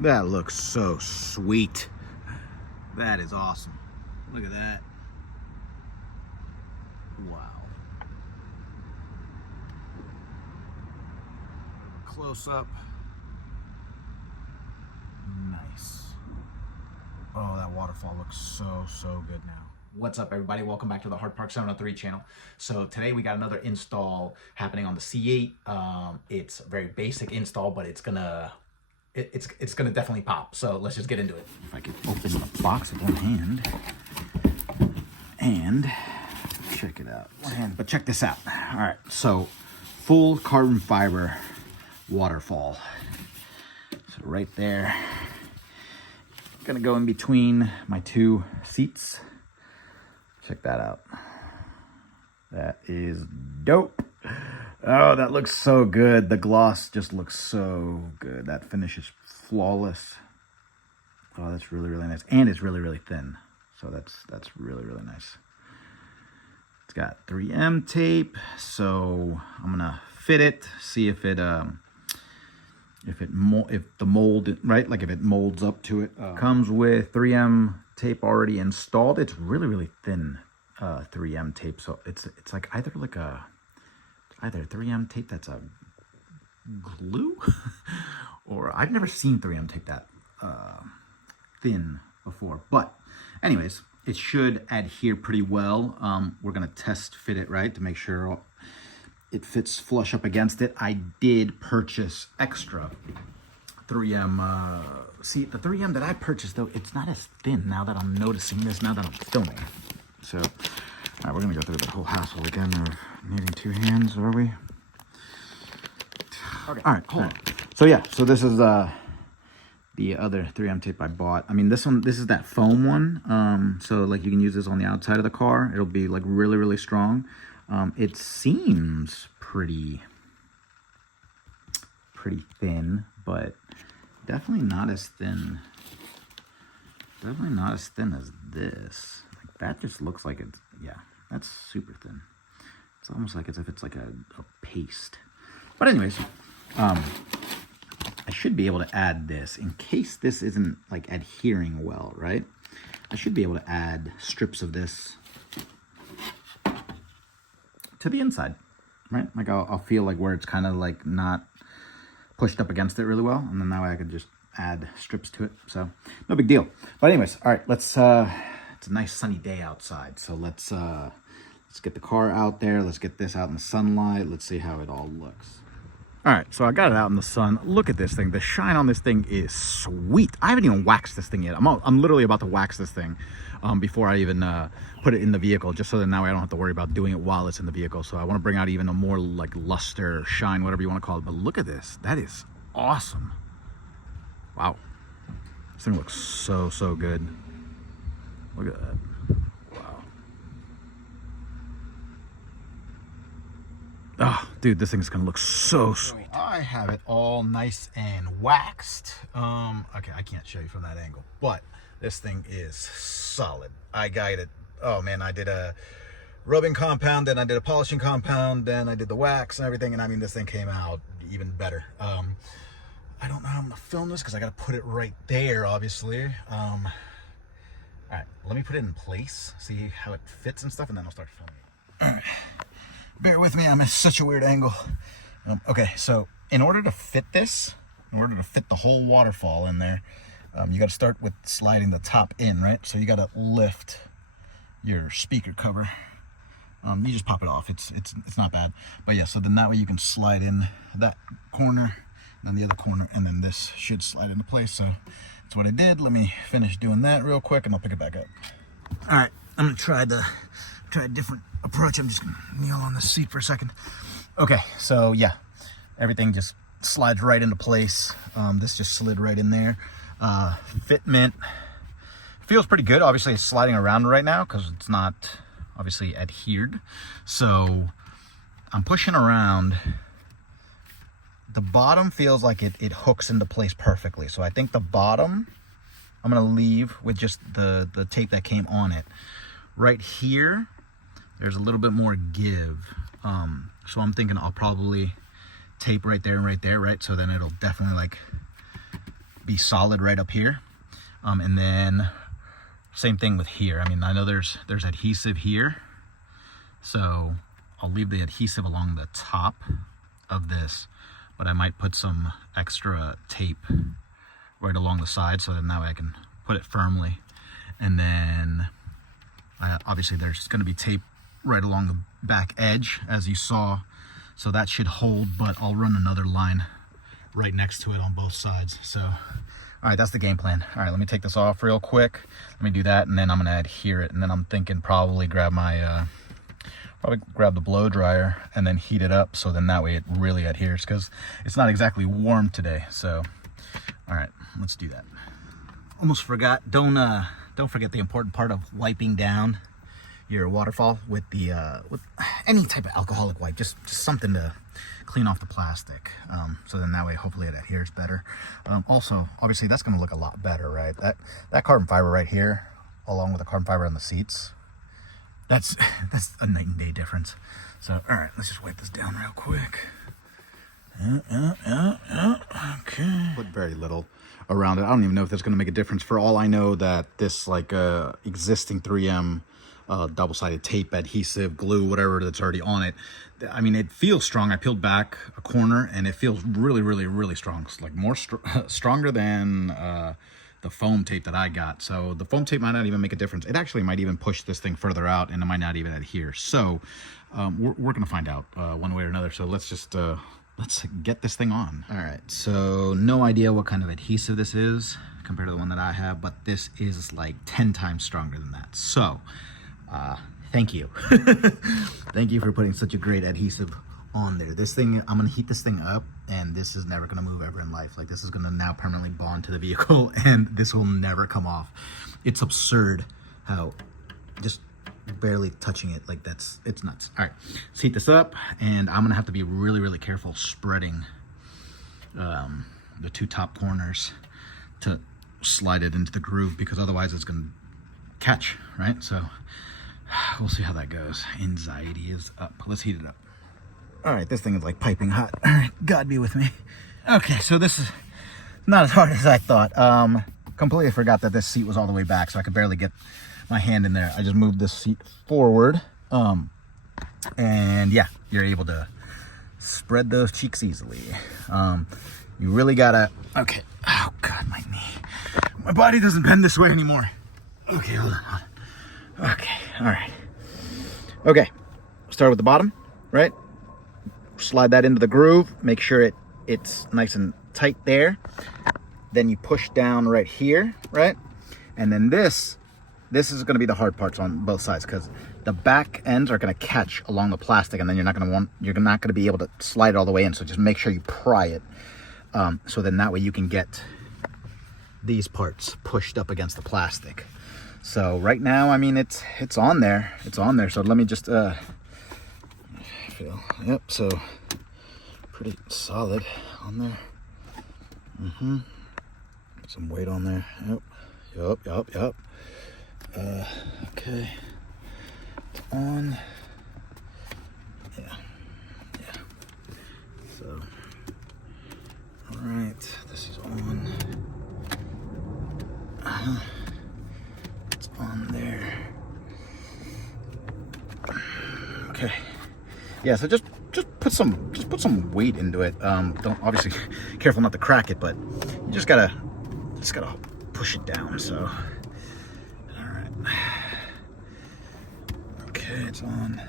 That looks so sweet. That is awesome. Look at that. Wow. Close up. Nice. Oh, that waterfall looks so good now. What's up, everybody? Welcome back to the Hard Park 703 channel. So today we got another install happening on the C8. It's a very basic install, but it's gonna definitely pop. So let's just get into it. If I can open the box with one hand and check it out. One hand, but check this out. All right, so full carbon fiber waterfall. So right there, gonna go in between my two seats. Check that out. That is dope. Oh, that looks so good. The gloss just looks so good. That finish is flawless. Oh, that's really nice. And it's really thin. So that's really nice. It's got 3M tape. So I'm gonna fit it, see if it if the mold, right, like if it molds up to it. Comes with 3M tape already installed. It's really thin 3M tape, so it's like either 3M tape that's a glue or I've never seen 3M tape that thin before, but anyways, it should adhere pretty well. We're gonna test fit it, right, to make sure it fits flush up against it. I did purchase extra 3M. See, the 3M that I purchased, though, it's not as thin now that I'm noticing this, now that I'm filming. So, all right, we're going to go through the whole hassle again of needing two hands, are we? Okay. All right, hold on. So, yeah, so this is the other 3M tape I bought. I mean, this is that foam one. So, like, you can use this on the outside of the car. It'll be, like, really strong. It seems pretty thin, but definitely not as thin. Definitely not as thin as this. Like, that just looks like it's, yeah, that's super thin. It's almost like as if it's like a paste. But anyways, I should be able to add this in case this isn't like adhering well, right? I should be able to add strips of this to the inside, right? Like I'll feel like where it's kind of like not pushed up against it really well, and then that way I could just add strips to it. So no big deal. But anyways, all right, let's. It's a nice sunny day outside, so let's get the car out there. Let's get this out in the sunlight. Let's see how it all looks. All right, so I got it out in the sun. Look at this thing. The shine on this thing is sweet. I haven't even waxed this thing yet. I'm literally about to wax this thing before I even put it in the vehicle, just so that now I don't have to worry about doing it while it's in the vehicle. So I want to bring out even a more like luster, shine, whatever you want to call it. But look at this. That is awesome. Wow. This thing looks so good. Look at that. Oh, dude, this thing's gonna look so sweet. I have it all nice and waxed. Okay, I can't show you from that angle, but this thing is solid. I got it. Oh man, I did a rubbing compound, then I did a polishing compound, then I did the wax and everything, and I mean, this thing came out even better. I don't know how I'm gonna film this because I gotta put it right there, obviously. All right, let me put it in place, see how it fits and stuff, and then I'll start filming. All right. Bear with me, I'm in such a weird angle. Okay, so in order to fit this, in order to fit the whole waterfall in there, you got to start with sliding the top in, right? So you got to lift your speaker cover. You just pop it off. It's not bad. But yeah, so then that way you can slide in that corner, and then the other corner, and then this should slide into place. So that's what I did. Let me finish doing that real quick, and I'll pick it back up. All right, I'm gonna try a different approach. I'm just gonna kneel on the seat for a second. Okay, so yeah, everything just slides right into place. This just slid right in there. Fitment feels pretty good. Obviously it's sliding around right now because it's not obviously adhered. So I'm pushing around. The bottom feels like it hooks into place perfectly. So I think the bottom I'm gonna leave with just the tape that came on it. Right here, there's a little bit more give. So I'm thinking I'll probably tape right there and right there, right? So then it'll definitely like be solid right up here. And then same thing with here. I mean, I know there's adhesive here, so I'll leave the adhesive along the top of this, but I might put some extra tape right along the side, so then that way I can put it firmly. And then obviously there's going to be tape right along the back edge, as you saw, so that should hold, but I'll run another line right next to it on both sides. So all right, that's the game plan. All right, let me take this off real quick. Let me do that, and then I'm going to adhere it, and then I'm thinking probably grab my grab the blow dryer and then heat it up, so then that way it really adheres, because it's not exactly warm today. So all right, let's do that. Almost forgot, don't forget the important part of wiping down your waterfall with any type of alcoholic wipe, just something to clean off the plastic, so then that way hopefully it adheres better. Also, obviously that's going to look a lot better, right? That carbon fiber right here, along with the carbon fiber on the seats, that's a night and day difference. So all right, let's just wipe this down real quick. Okay. Put very little around it. I don't even know if that's going to make a difference. For all I know, that this existing 3M double-sided tape, adhesive, glue, whatever that's already on it, I mean, it feels strong. I peeled back a corner and it feels really, really, really strong. It's like more stronger than the foam tape that I got. So the foam tape might not even make a difference. It actually might even push this thing further out, and it might not even adhere. So we're gonna find out one way or another. So let's just let's get this thing on. All right, so no idea what kind of adhesive this is compared to the one that I have, but this is like 10 times stronger than that. So thank you. Thank you for putting such a great adhesive on there. This thing, I'm gonna heat this thing up, and this is never gonna move ever in life. Like, this is gonna now permanently bond to the vehicle, and this will never come off. It's absurd how just barely touching it, like it's nuts. All right, let's heat this up, and I'm gonna have to be really, really careful spreading the two top corners to slide it into the groove, because otherwise it's gonna catch, right? So we'll see how that goes. Anxiety is up. Let's heat it up. All right, this thing is like piping hot. All right, God be with me. Okay, so this is not as hard as I thought. Completely forgot that this seat was all the way back, so I could barely get my hand in there. I just moved this seat forward. And yeah, you're able to spread those cheeks easily. You really gotta, okay. Oh God, my knee. My body doesn't bend this way anymore. Okay, hold on. Okay, all right. Okay, start with the bottom, right? Slide that into the groove, make sure it's nice and tight there. Then you push down right here, right? And then this is going to be the hard parts on both sides, because the back ends are going to catch along the plastic, and then you're not going to be able to slide it all the way in. So just make sure you pry it, so then that way you can get these parts pushed up against the plastic. So right now, I mean, it's on there. It's on there. So let me just feel. Yep. So pretty solid on there. Put some weight on there. Yep. Okay. It's on. Yeah. So, all right. This is on. It's on there. Okay. Yeah. So just put some weight into it. Don't, obviously, careful not to crack it, but you just gotta push it down. So. Okay, it's on.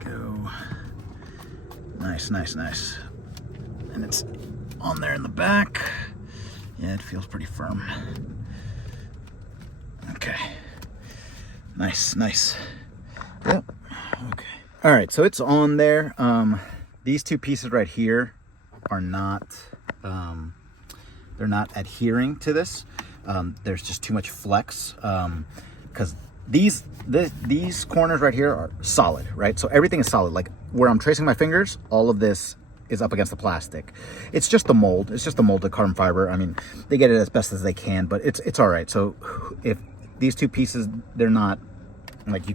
Go. Nice. And it's on there in the back. Yeah, it feels pretty firm. Okay. Nice. Yep. Okay. All right, so it's on there. These two pieces right here are not, they're not adhering to this. There's just too much flex, because these corners right here are solid, right? So everything is solid. Like where I'm tracing my fingers, all of this is up against the plastic. It's just the mold. It's just the molded carbon fiber. I mean, they get it as best as they can, but it's all right. So if these two pieces, they're not like it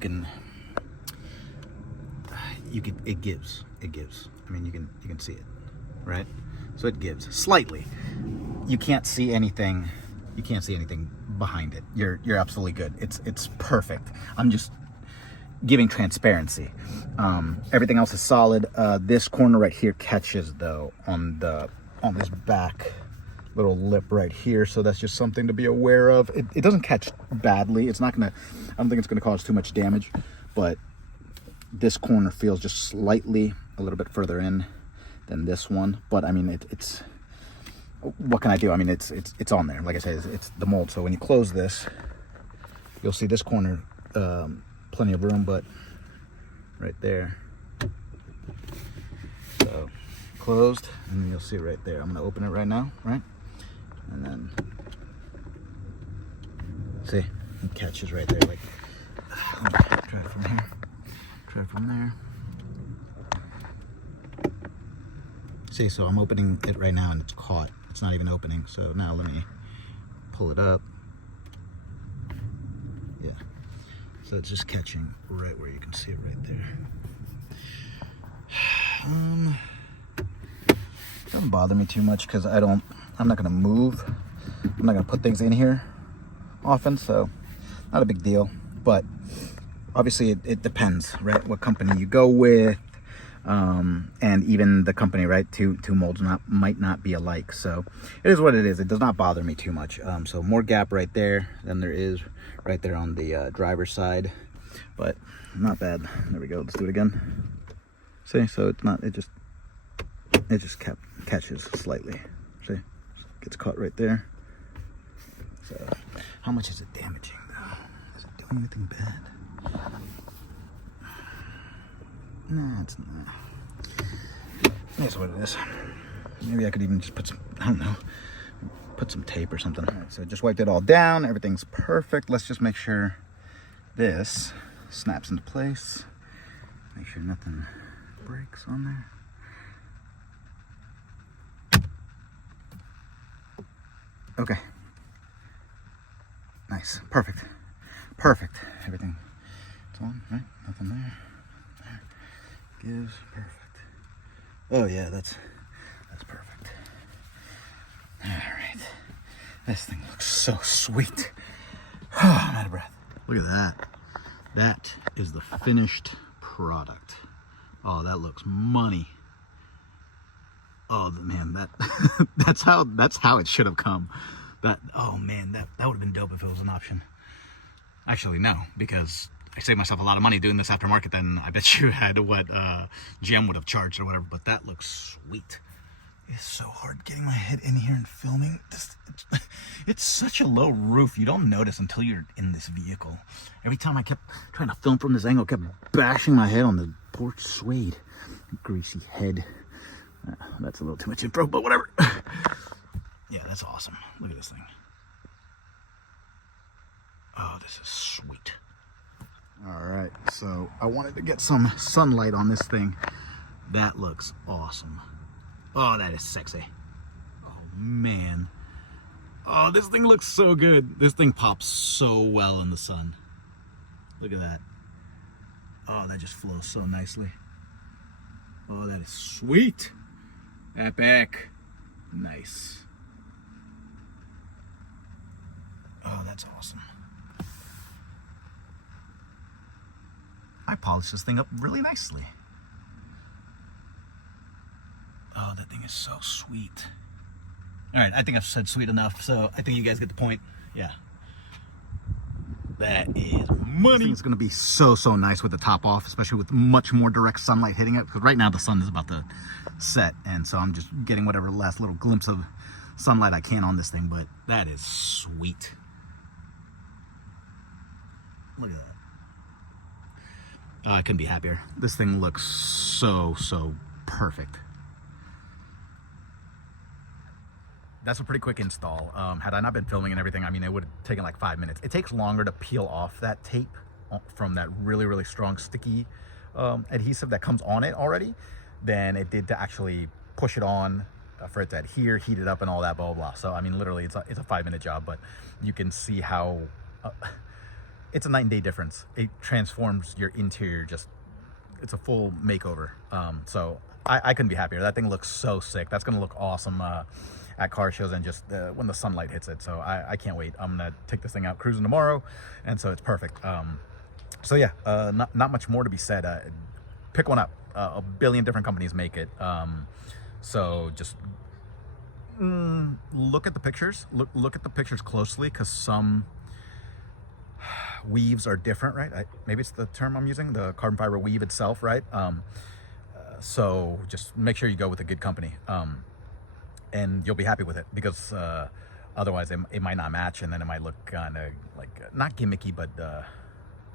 gives. I mean, you can see it, right? So it gives slightly. You can't see anything. You can't see anything behind it. You're absolutely good. It's perfect. I'm just giving transparency. Everything else is solid. This corner right here catches though on this back little lip right here, so that's just something to be aware of. It doesn't catch badly. It's not gonna, I don't think it's gonna cause too much damage, but this corner feels just slightly a little bit further in than this one. But I mean, it's what can I do? I mean, it's on there. Like I said, it's the mold. So when you close this, you'll see this corner, plenty of room, but right there. So closed, and you'll see right there. I'm gonna open it right now, right? And then see, it catches right there. Like, try it from here, try it from there. See, so I'm opening it right now and it's caught. It's not even opening. So now let me pull it up. Yeah. So it's just catching right where you can see it right there. Doesn't bother me too much because I'm not gonna move. I'm not gonna put things in here often, so not a big deal. But obviously it depends, right? What company you go with, and even the company, right? Two molds might not be alike. So it is what it is. It does not bother me too much. So more gap right there than there is right there on the driver's side, but not bad. There we go. Let's do it again. See, so it's not. It just catches slightly. See, gets caught right there. So how much is it damaging though? Is it doing anything bad? Nah, it's not. That's what it is. Maybe I could even just put some, I don't know, put some tape or something. All right, so just wiped it all down. Everything's perfect. Let's just make sure this snaps into place. Make sure nothing breaks on there. Okay. Nice. Perfect. Perfect. Everything. It's on, right? Nothing there. Gives. Perfect. Oh yeah, that's perfect. All right. This thing looks so sweet. Oh, I'm out of breath. Look at that. That is the finished product. Oh, that looks money. Oh man, that's how it should have come. Oh man, that would have been dope if it was an option. Actually, no, because I saved myself a lot of money doing this aftermarket than I bet you had what GM would have charged or whatever. But that looks sweet. It's so hard getting my head in here and filming. It's such a low roof. You don't notice until you're in this vehicle. Every time I kept trying to film from this angle, I kept bashing my head on the porch suede. Greasy head. That's a little too much info, but whatever. Yeah, that's awesome. Look at this thing. Oh, this is sweet. All right, so I wanted to get some sunlight on this thing. That looks awesome. Oh, that is sexy. Oh, man. Oh, this thing looks so good. This thing pops so well in the sun. Look at that. Oh, that just flows so nicely. Oh, that is sweet. Epic. Nice. Oh, that's awesome. I polished this thing up really nicely. Oh, that thing is so sweet. All right, I think I've said sweet enough, so I think you guys get the point. Yeah. That is money. It's gonna be so nice with the top off, especially with much more direct sunlight hitting it, because right now the sun is about to set, and so I'm just getting whatever last little glimpse of sunlight I can on this thing, but that is sweet. Look at that. I couldn't be happier. This thing looks so perfect. That's a pretty quick install. Had I not been filming and everything, I mean, it would have taken like 5 minutes. It takes longer to peel off that tape from that really strong sticky adhesive that comes on it already than it did to actually push it on for it to adhere, heat it up, and all that, blah, blah, blah. So, I mean, literally, it's a 5-minute job, but you can see how it's a night and day difference. It transforms your interior, it's a full makeover. So I couldn't be happier. That thing looks so sick. That's gonna look awesome at car shows and just when the sunlight hits it. So I can't wait. I'm gonna take this thing out cruising tomorrow, and so it's perfect. So yeah, not much more to be said. Pick one up. A billion different companies make it. So just look at the pictures. Look at the pictures closely, because some weaves are different, right? Maybe it's the term I'm using, the carbon fiber weave itself, right? So just make sure you go with a good company, and you'll be happy with it, because otherwise it might not match, and then it might look kind of like not gimmicky, but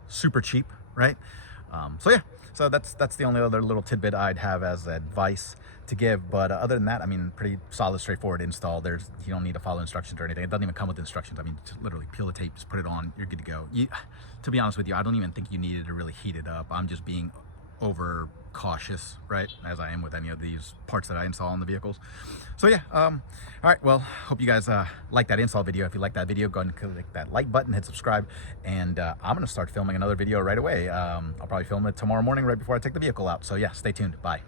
super cheap, right? So yeah, so that's the only other little tidbit I'd have as advice to give. But other than that, I mean, pretty solid, straightforward install. You don't need to follow instructions or anything. It doesn't even come with instructions. I mean, just literally peel the tape, just put it on, you're good to go. To be honest with you, I don't even think you needed to really heat it up. I'm just being over cautious, right, as I am with any of these parts that I install on the vehicles. So yeah, all right, well, hope you guys like that install video. If you like that video, go ahead and click that like button, hit subscribe, and I'm gonna start filming another video right away. I'll probably film it tomorrow morning right before I take the vehicle out. So yeah, stay tuned. Bye.